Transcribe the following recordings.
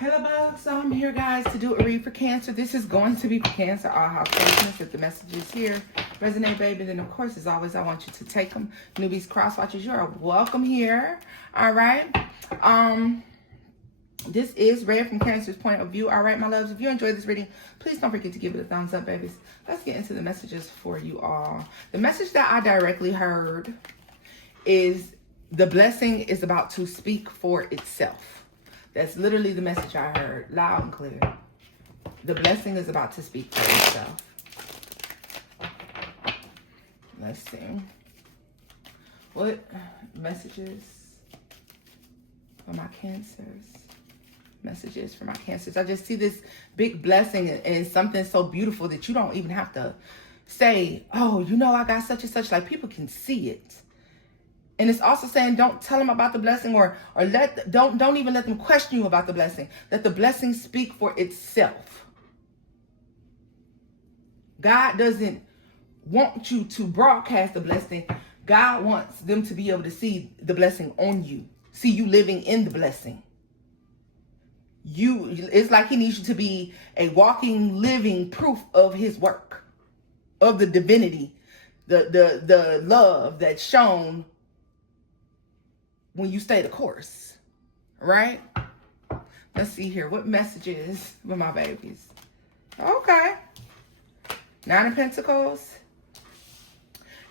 Hello bugs, so I'm here guys to do a read for Cancer. This is going to be for Cancer, all house placements. If the messages here resonate, baby, then of course, as always, I want you to take them. Newbies, cross watchers, you are welcome here. All right. This is read from Cancer's point of view. All right, my loves, if you enjoyed this reading, please don't forget to give it a thumbs up, babies. Let's get into the messages for you all. The message that I directly heard is the blessing is about to speak for itself. That's literally the message I heard, loud and clear. The blessing is about to speak for itself. Let's see. What messages for my Cancers? Messages for my Cancers. I just see this big blessing and something so beautiful that you don't even have to say, oh, you know, I got such and such. Like, people can see it. And it's also saying don't tell them about the blessing or don't even let them question you about the blessing. Let the blessing speak for itself. God doesn't want you to broadcast the blessing. God wants them to be able to see the blessing on you. See you living in the blessing. It's like he needs you to be a walking, living proof of his work, of the divinity, the love that's shown when you stay the course, right? Let's see here. What messages with my babies? Okay. 9 of Pentacles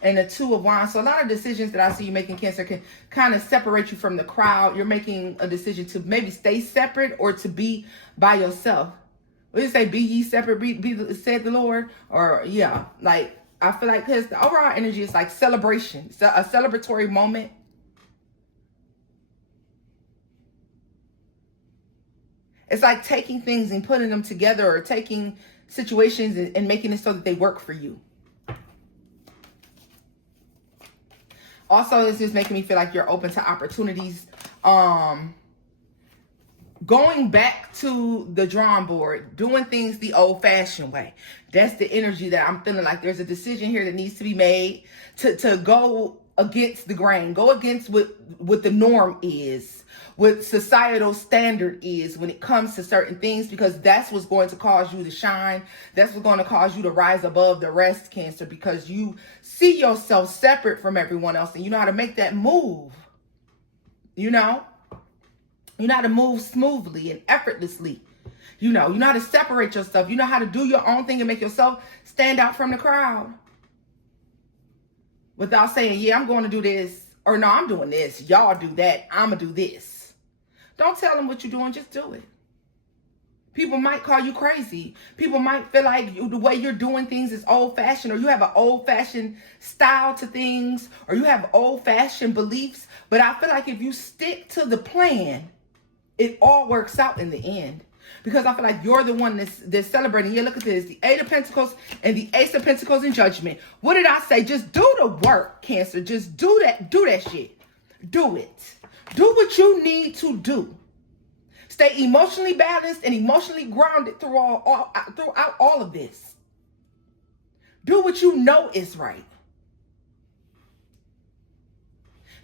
and the 2 of Wands. So a lot of decisions that I see you making, Cancer, can kind of separate you from the crowd. You're making a decision to maybe stay separate or to be by yourself. What did it say? Be ye separate, be said the Lord. Or yeah, like I feel like because the overall energy is like celebration. It's a celebratory moment. It's like taking things and putting them together, or taking situations and making it so that they work for you. Also, it's just making me feel like you're open to opportunities. Going back to the drawing board, doing things the old-fashioned way. That's the energy that I'm feeling like there's a decision here that needs to be made to go against the grain, go against what the norm is, what societal standard is when it comes to certain things, because that's what's going to cause you to shine. That's what's going to cause you to rise above the rest, Cancer, because you see yourself separate from everyone else and you know how to make that move. You know how to move smoothly and effortlessly. You know how to separate yourself. You know how to do your own thing and make yourself stand out from the crowd. Without saying, yeah, I'm going to do this. Or no, I'm doing this. Y'all do that. I'm going to do this. Don't tell them what you're doing. Just do it. People might call you crazy. People might feel like the way you're doing things is old-fashioned, or you have an old-fashioned style to things, or you have old-fashioned beliefs. But I feel like if you stick to the plan, it all works out in the end. Because I feel like you're the one that's celebrating. Yeah, look at this. The 8 of Pentacles and the Ace of Pentacles in Judgment. What did I say? Just do the work, Cancer. Just do that. Do that shit. Do it. Do what you need to do. Stay emotionally balanced and emotionally grounded throughout all of this. Do what you know is right.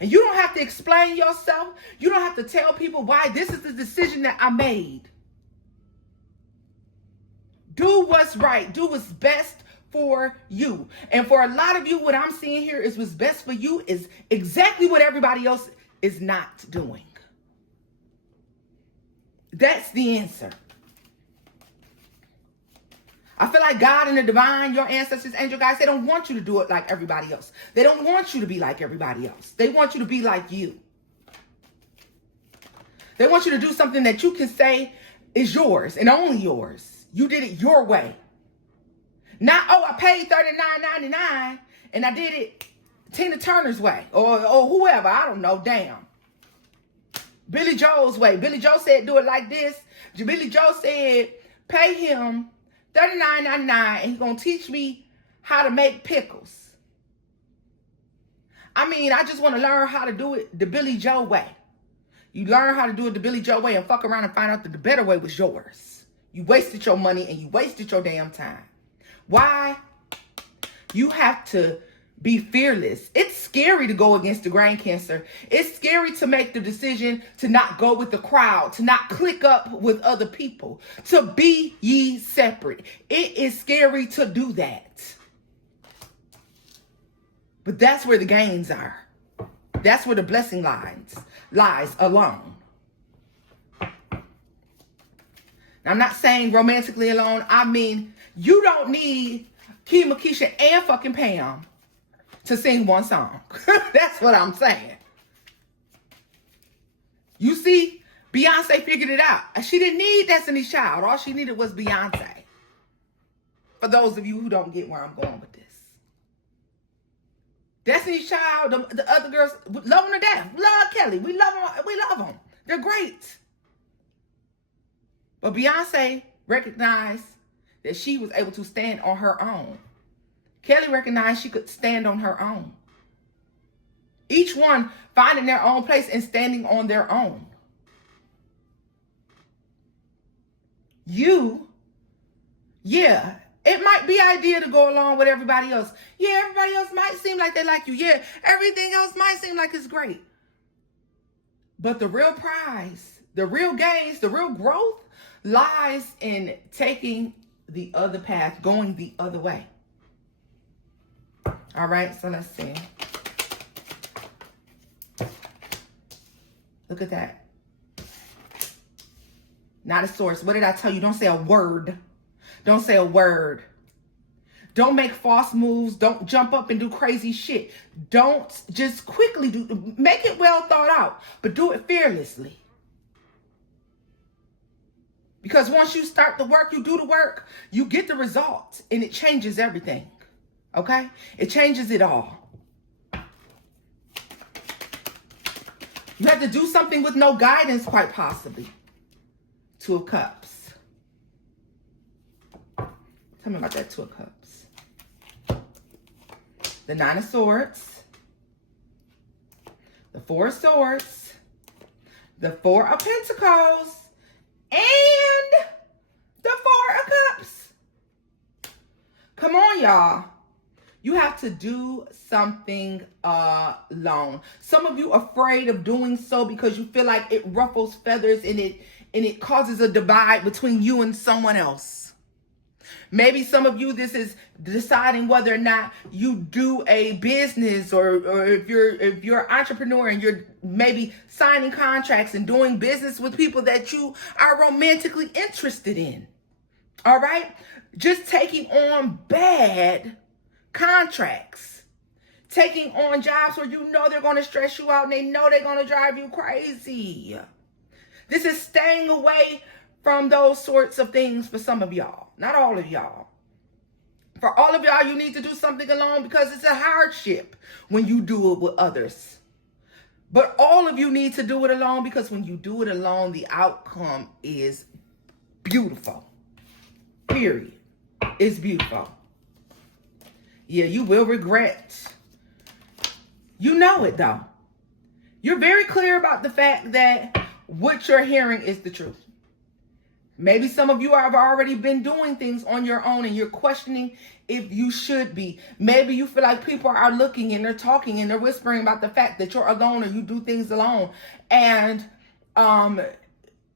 And you don't have to explain yourself. You don't have to tell people why this is the decision that I made. Do what's right. Do what's best for you. And for a lot of you, what I'm seeing here is what's best for you is exactly what everybody else is not doing. That's the answer. I feel like God and the divine, your ancestors, angel guides, they don't want you to do it like everybody else. They don't want you to be like everybody else. They want you to be like you. They want you to do something that you can say is yours and only yours. You did it your way. Not, oh, I paid $39.99 and I did it Tina Turner's way or whoever. I don't know. Damn. Billy Joel's way. Billy Joel said do it like this. Billy Joel said pay him $39.99 and he's going to teach me how to make pickles. I mean, I just want to learn how to do it the Billy Joel way. You learn how to do it the Billy Joel way and fuck around and find out that the better way was yours. You wasted your money and you wasted your damn time. Why? You have to Be fearless. It's scary to go against the grain, Cancer. It's scary to make the decision to not go with the crowd, to not click up with other people, to be ye separate. It is scary to do that. But that's where the gains are. That's where the blessing lies alone. I'm not saying romantically alone. I mean, you don't need Kima, Keisha, and fucking Pam to sing one song. That's what I'm saying. You see, Beyonce figured it out. She didn't need Destiny's Child. All she needed was Beyonce. For those of you who don't get where I'm going with this. Destiny's Child, the other girls, love them to death. Love Kelly. We love them. We love them. They're great. But Beyonce recognized that she was able to stand on her own. Kelly recognized she could stand on her own. Each one finding their own place and standing on their own. You, yeah, it might be ideal to go along with everybody else. Yeah, everybody else might seem like they like you. Yeah, everything else might seem like it's great. But the real prize, the real gains, the real growth lies in taking the other path, going the other way. All right, so let's see. Look at that. Not a source. What did I tell you? Don't say a word. Don't say a word. Don't make false moves. Don't jump up and do crazy shit. Don't just quickly do. Make it well thought out, but do it fearlessly. Because once you start the work, you do the work, you get the result, and it changes everything. Okay? It changes it all. You have to do something with no guidance, quite possibly. Two of Cups. Tell me about that Two of Cups. The Nine of Swords. The Four of Swords. The Four of Pentacles. And the Four of Cups. Come on, y'all. You have to do something alone. Some of you are afraid of doing so because you feel like it ruffles feathers and it causes a divide between you and someone else. Maybe some of you, this is deciding whether or not you do a business or if you're an entrepreneur and you're maybe signing contracts and doing business with people that you are romantically interested in. All right? Just taking on bad contracts, taking on jobs where you know they're going to stress you out and they know they're going to drive you crazy. This is staying away from those sorts of things for some of y'all. Not all of y'all. For all of y'all, you need to do something alone because it's a hardship when you do it with others. But all of you need to do it alone because when you do it alone, the outcome is beautiful. Period. It's beautiful. Yeah, you will regret. You know it, though. You're very clear about the fact that what you're hearing is the truth. Maybe some of you have already been doing things on your own and you're questioning if you should be. Maybe you feel like people are looking and they're talking and they're whispering about the fact that you're alone or you do things alone. And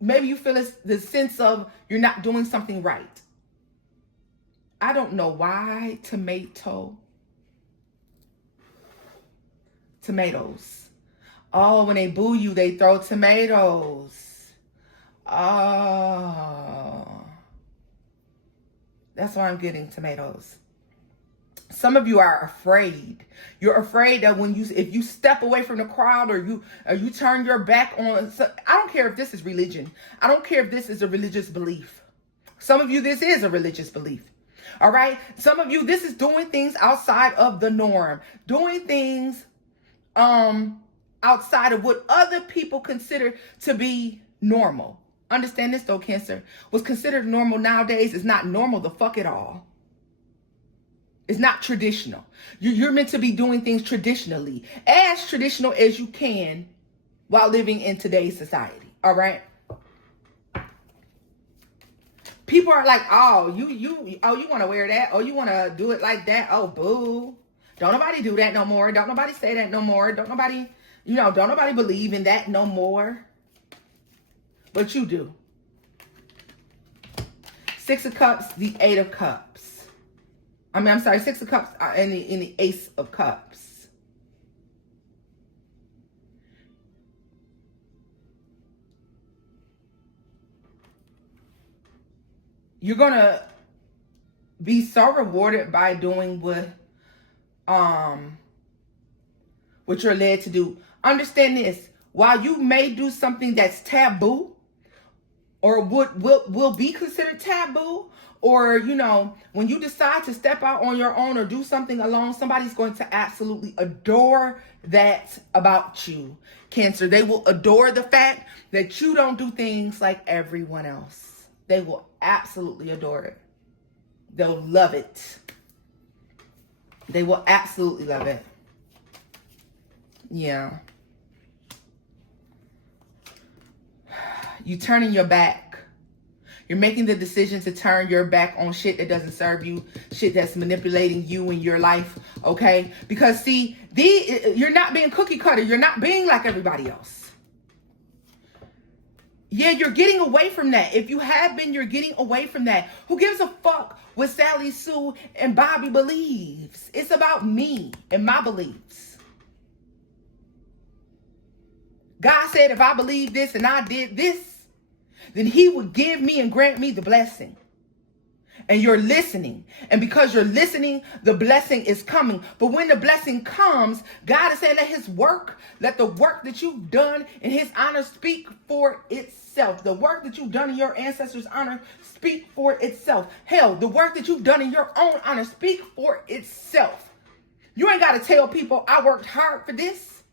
maybe you feel the sense of you're not doing something right. I don't know why tomatoes. Oh, when they boo you, they throw tomatoes. Oh. That's why I'm getting tomatoes. Some of you are afraid. You're afraid that if you step away from the crowd or you turn your back on, I don't care if this is religion. I don't care if this is a religious belief. Some of you, this is a religious belief. All right. Some of you, this is doing things outside of the norm, doing things outside of what other people consider to be normal. Understand this though, Cancer. What's considered normal nowadays is not normal the fuck at all. It's not traditional. You're meant to be doing things traditionally, as traditional as you can while living in today's society. All right. People are like, oh, you want to wear that? Oh, you want to do it like that? Oh, boo. Don't nobody do that no more. Don't nobody say that no more. Don't nobody, don't nobody believe in that no more. But you do. Six of Cups, the Eight of Cups. I'm sorry, Six of Cups and the Ace of Cups. You're going to be so rewarded by doing what you're led to do. Understand this. While you may do something that's taboo or will be considered taboo, or, when you decide to step out on your own or do something alone, somebody's going to absolutely adore that about you, Cancer. They will adore the fact that you don't do things like everyone else. They will absolutely adore it. They'll love it. They will absolutely love it. Yeah. You turning your back. You're making the decision to turn your back on shit that doesn't serve you, shit that's manipulating you in your life, okay? Because see, you're not being cookie cutter. You're not being like everybody else. Yeah, you're getting away from that. If you have been, you're getting away from that. Who gives a fuck what Sally Sue and Bobby believes? It's about me and my beliefs. God said if I believe this and I did this, then he would give me and grant me the blessing. And you're listening. And because you're listening, the blessing is coming. But when the blessing comes, God is saying let the work that you've done in his honor speak for itself. The work that you've done in your ancestors' honor speak for itself. Hell, the work that you've done in your own honor speak for itself. You ain't got to tell people I worked hard for this.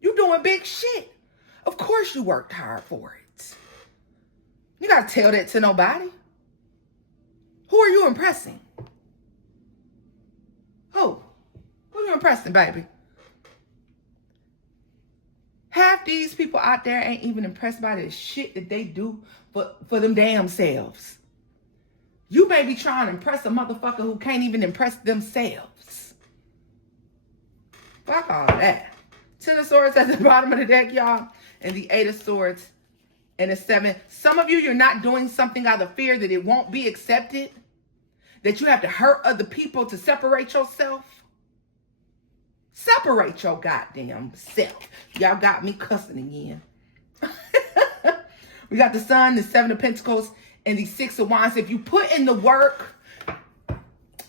You doing big shit. Of course you worked hard for it. You got to tell that to nobody. Who are you impressing? Who are you impressing, baby? Half these people out there ain't even impressed by the shit that they do for them damn selves. You may be trying to impress a motherfucker who can't even impress themselves. Fuck all that. Ten of Swords at the bottom of the deck, y'all. And the Eight of Swords and the Seven. Some of you, you're not doing something out of fear that it won't be accepted. That you have to hurt other people to separate yourself. Separate your goddamn self. Y'all got me cussing again. We got the Sun, the Seven of Pentacles, and the Six of Wands. If you put in the work,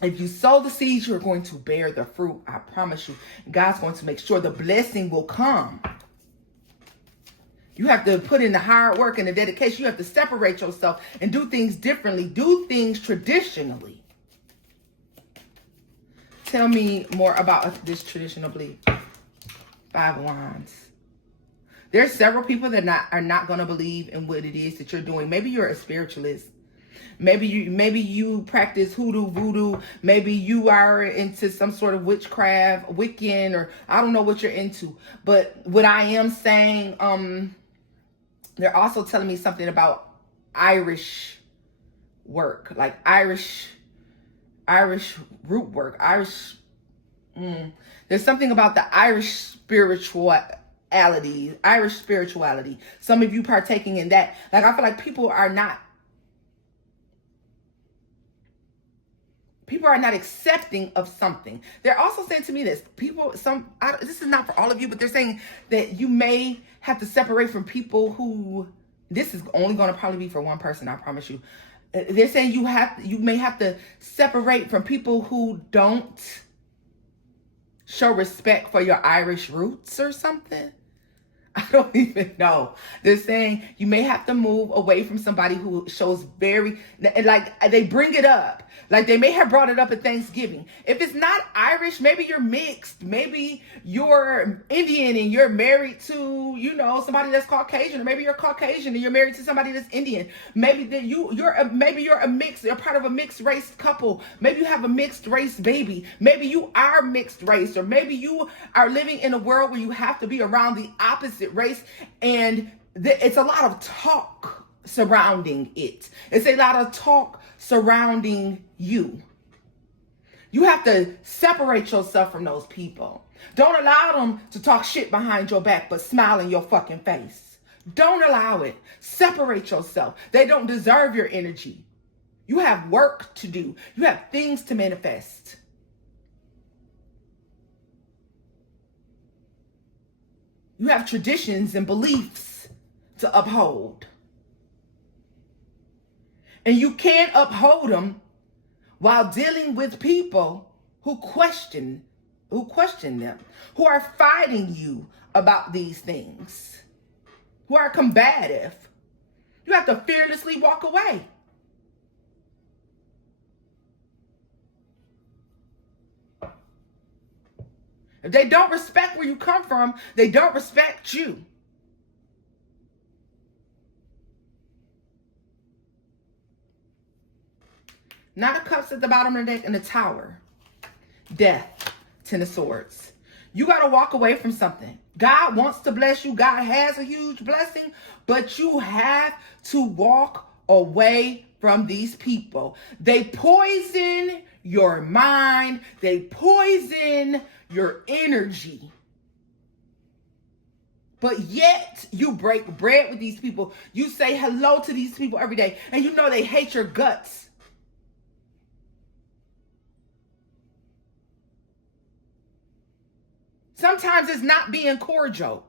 if you sow the seeds, you're going to bear the fruit. I promise you. God's going to make sure the blessing will come. You have to put in the hard work and the dedication. You have to separate yourself and do things differently. Do things traditionally. Tell me more about this traditional belief. Five of Wands. There's several people that are not going to believe in what it is that you're doing. Maybe you're a spiritualist. Maybe you practice hoodoo, voodoo. Maybe you are into some sort of witchcraft, Wiccan, or I don't know what you're into. But what I am saying, they're also telling me something about Irish work, like Irish root work, There's something about the Irish spirituality. Some of you partaking in that. Like, I feel like people are not accepting of something. They're also saying to me this. This is not for all of you, but they're saying that you may have to separate from people who, this is only going to probably be for one person, I promise you. They're saying you may have to separate from people who don't show respect for your Irish roots or something. I don't even know. They're saying you may have to move away from somebody who shows like they bring it up. Like they may have brought it up at Thanksgiving. If it's not Irish, maybe you're mixed. Maybe you're Indian and you're married to, somebody that's Caucasian. Or maybe you're Caucasian and you're married to somebody that's Indian. Maybe that you're a mix. You're part of a mixed race couple. Maybe you have a mixed race baby. Maybe you are mixed race, or maybe you are living in a world where you have to be around the opposite race, and it's a lot of talk surrounding it. It's a lot of talk surrounding you. You have to separate yourself from those people. Don't allow them to talk shit behind your back but smile in your fucking face. Don't allow it. Separate yourself. They don't deserve your energy. You have work to do. You have things to manifest. You have traditions and beliefs to uphold. And you can't uphold them while dealing with people who question them, who are fighting you about these things, who are combative. You have to fearlessly walk away. If they don't respect where you come from, they don't respect you. Nine of Cups at the bottom of the deck and the Tower. Death, Ten of Swords. You got to walk away from something. God wants to bless you. God has a huge blessing, but you have to walk away from these people. They poison your mind. They poison your energy. But yet you break bread with these people. You say hello to these people every day, and you know they hate your guts. Sometimes it's not being cordial.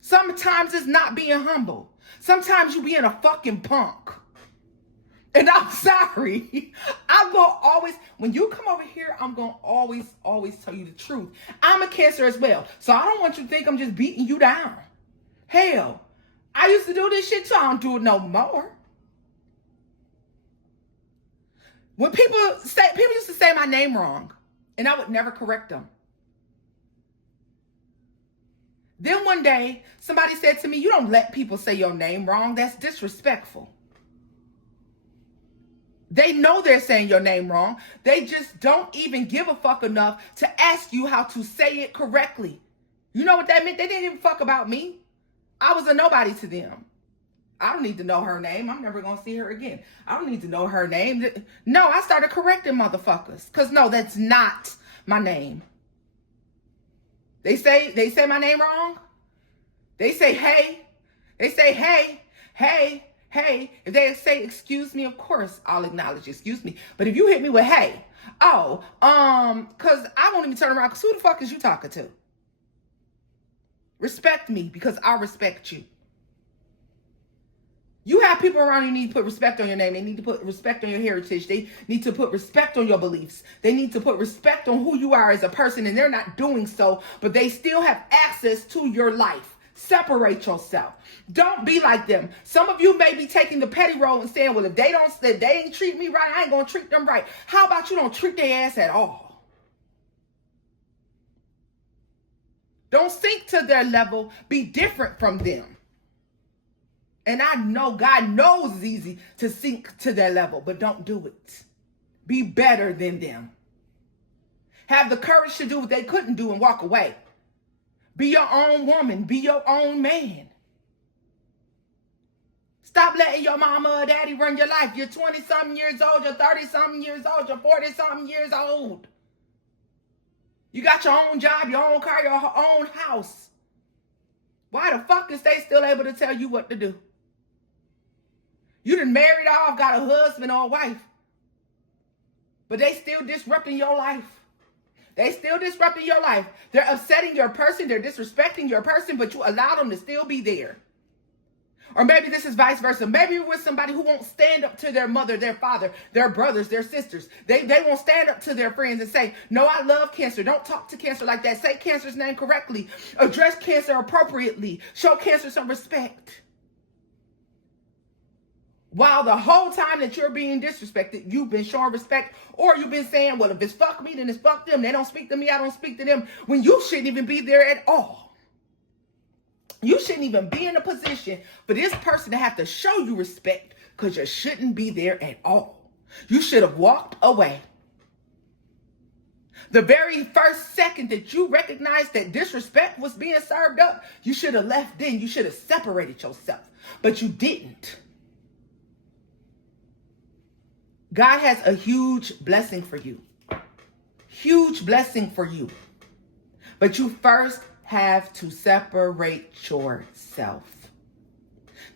Sometimes it's not being humble. Sometimes you being a fucking punk. And I'm sorry. I'm going to always, when you come over here, I'm going to always tell you the truth. I'm a Cancer as well. So I don't want you to think I'm just beating you down. Hell, I used to do this shit too. I don't do it no more. When people used to say my name wrong, and I would never correct them. Then one day, somebody said to me, you don't let people say your name wrong. That's disrespectful. They know they're saying your name wrong. They just don't even give a fuck enough to ask you how to say it correctly. You know what that meant? They didn't even fuck about me. I was a nobody to them. I don't need to know her name. I'm never going to see her again. I don't need to know her name. No, I started correcting motherfuckers. Because no, that's not my name. They say my name wrong. They say, hey. They say, hey. If they say, excuse me, of course, I'll acknowledge, excuse me. But if you hit me with, hey, because I won't even turn around, because who the fuck is you talking to? Respect me, because I respect you. You have people around you need to put respect on your name. They need to put respect on your heritage. They need to put respect on your beliefs. They need to put respect on who you are as a person, and they're not doing so, but they still have access to your life. Separate yourself. Don't be like them. Some of you may be taking the petty role and saying, well, if they ain't treat me right, I ain't going to treat them right. How about you don't treat their ass at all? Don't sink to their level. Be different from them. And I know God knows it's easy to sink to their level, but don't do it. Be better than them. Have the courage to do what they couldn't do and walk away. Be your own woman. Be your own man. Stop letting your mama or daddy run your life. You're 20-something years old. You're 30-something years old. You're 40-something years old. You got your own job, your own car, your own house. Why the fuck is they still able to tell you what to do? You done married off, got a husband or a wife. But they still disrupting your life. They still disrupting your life. They're upsetting your person. They're disrespecting your person, but you allow them to still be there. Or maybe this is vice versa. Maybe you're with somebody who won't stand up to their mother, their father, their brothers, their sisters. They won't stand up to their friends and say, no, I love Cancer. Don't talk to Cancer like that. Say Cancer's name correctly. Address Cancer appropriately. Show Cancer some respect. While the whole time that you're being disrespected, you've been showing respect, or you've been saying, well, if it's fuck me, then it's fuck them. They don't speak to me, I don't speak to them. When you shouldn't even be there at all. You shouldn't even be in a position for this person to have to show you respect, because you shouldn't be there at all. You should have walked away. The very first second that you recognized that disrespect was being served up, you should have left then. You should have separated yourself, but you didn't. God has a huge blessing for you. Huge blessing for you. But you first have to separate yourself.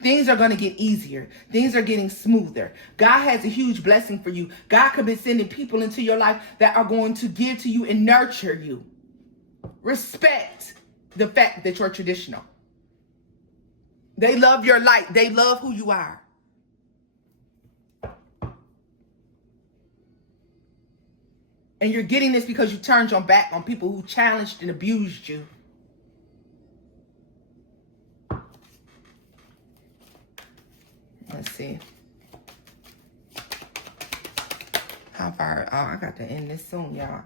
Things are going to get easier. Things are getting smoother. God has a huge blessing for you. God could be sending people into your life that are going to give to you and nurture you. Respect the fact that you're traditional. They love your light. They love who you are. And you're getting this because you turned your back on people who challenged and abused you. Let's see. How far? Oh, I got to end this soon, y'all.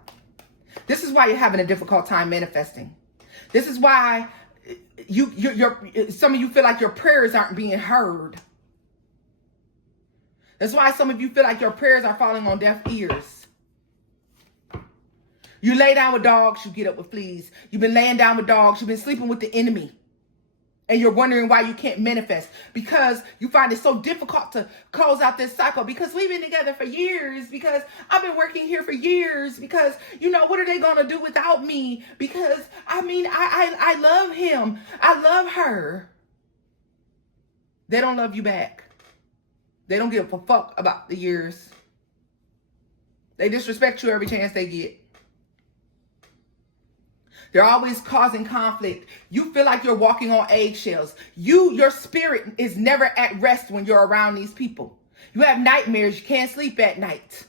This is why you're having a difficult time manifesting. This is why some of you feel like your prayers aren't being heard. That's why some of you feel like your prayers are falling on deaf ears. You lay down with dogs, you get up with fleas. You've been laying down with dogs, you've been sleeping with the enemy. And you're wondering why you can't manifest. Because you find it so difficult to close out this cycle. Because we've been together for years. Because I've been working here for years. Because, what are they going to do without me? Because, I love him. I love her. They don't love you back. They don't give a fuck about the years. They disrespect you every chance they get. They're always causing conflict. You feel like you're walking on eggshells. Your spirit is never at rest when you're around these people. You have nightmares. You can't sleep at night.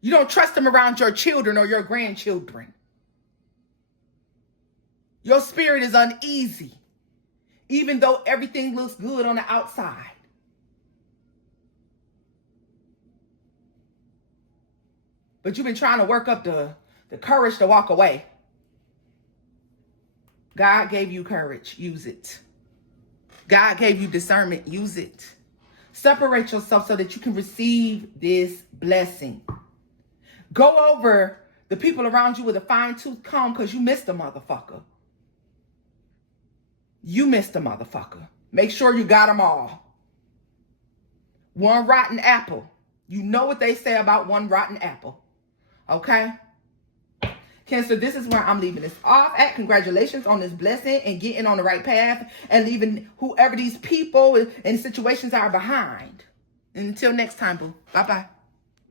You don't trust them around your children or your grandchildren. Your spirit is uneasy, even though everything looks good on the outside. But you've been trying to work up the courage to walk away. God gave you courage. Use it. God gave you discernment. Use it. Separate yourself so that you can receive this blessing. Go over the people around you with a fine-tooth comb because you missed a motherfucker. You missed a motherfucker. Make sure you got them all. One rotten apple. You know what they say about one rotten apple. Okay? Cancer, this is where I'm leaving this off at. Congratulations on this blessing and getting on the right path and leaving whoever these people and situations are behind. And until next time, boo. Bye-bye.